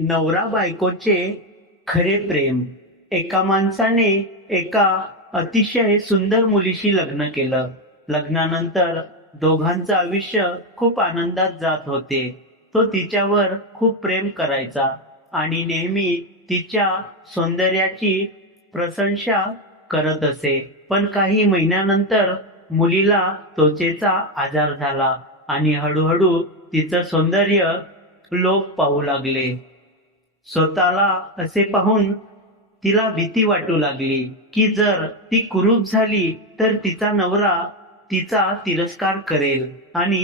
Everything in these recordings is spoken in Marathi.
नवरा बायकोचे खरे प्रेम. एका माणसाने एका अतिशय सुंदर मुलीशी लग्न केलं. लग्नानंतर दोघांचं आयुष्य खूप आनंदात जात होते. तो तिच्यावर खूप प्रेम करायचा आणि नेहमी तिच्या सौंदर्याची प्रशंसा करत असे. पण काही महिन्यानंतर मुलीला त्वचेचा आजार झाला आणि हळूहळू तिचं सौंदर्य लोक पाहू लागले. स्वतःला असे पाहून तिला भीती वाटू लागली की जर ती कुरूप झाली तर तिचा नवरा तिचा तिरस्कार करेल आणि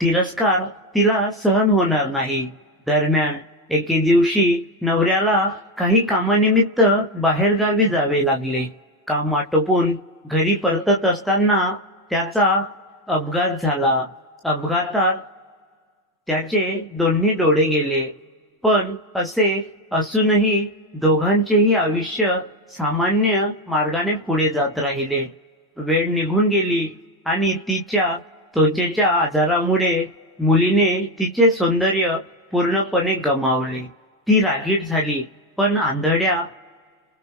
तिरस्कार तिला सहन होणार नाही. दरम्यान एके दिवशी नवऱ्याला काही कामानिमित्त बाहेरगावी जावे लागले. काम आटोपून घरी परतत असताना त्याचा अपघात झाला. अपघातात त्याचे दोन्ही डोळे गेले. पण असे असूनही दोघांचेही आयुष्य सामान्य मार्गाने पुढे जात राहिले. वेळ निघून गेली आणि तिच्या त्वचेच्या आजारामुळे मुलीने तिचे सौंदर्य पूर्णपणे गमावले. ती रागीट झाली पण आंधळ्या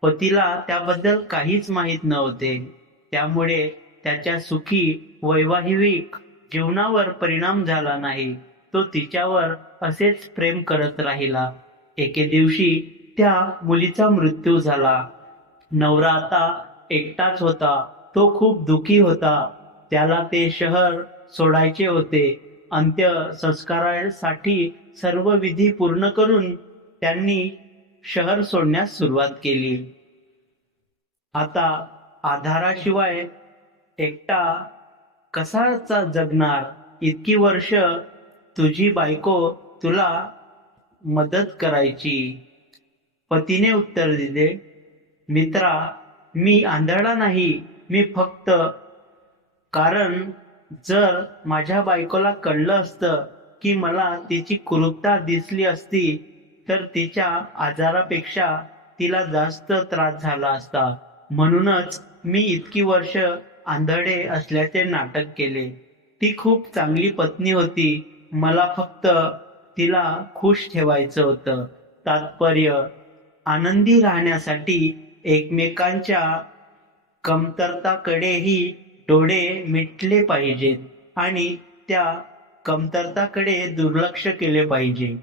पतीला त्याबद्दल काहीच माहीत नव्हते. त्यामुळे त्याच्या सुखी वैवाहिक जीवनावर परिणाम झाला नाही. तो तिच्यावर असेच प्रेम करत राहिला. एके दिवशी त्या मुलीचा मृत्यू झाला. नवरा आता एकटाच होता. तो खूप दुखी होता. त्याला ते शहर सोडायचे होते. अंत्यसंस्कारासाठी सर्व विधी पूर्ण करून त्यांनी शहर सोडण्यास सुरुवात केली. आता आधाराशिवाय एकटा कसाचा जगणार? इतकी वर्ष तुझी बायको तुला मदत करायची. पतीने उत्तर दिले मित्रा मी आंधळा नाही. मी फक्त कारण जर माझ्या बायकोला कळलं असतं की मला तिची क्रूरता दिसली असती तर तिच्या आजारापेक्षा तिला जास्त त्रास झाला असता. म्हणूनच मी इतकी वर्ष आंधळे असल्याचे नाटक केले. ती खूप चांगली पत्नी होती. मला फक्त तिला खुश ठेवायचं होतं. तात्पर्य आनंदी राहण्यासाठी एकमेकांच्या कमतरताकडेही डोळे मिटले पाहिजेत आणि त्या कमतरताकडे दुर्लक्ष केले पाहिजे.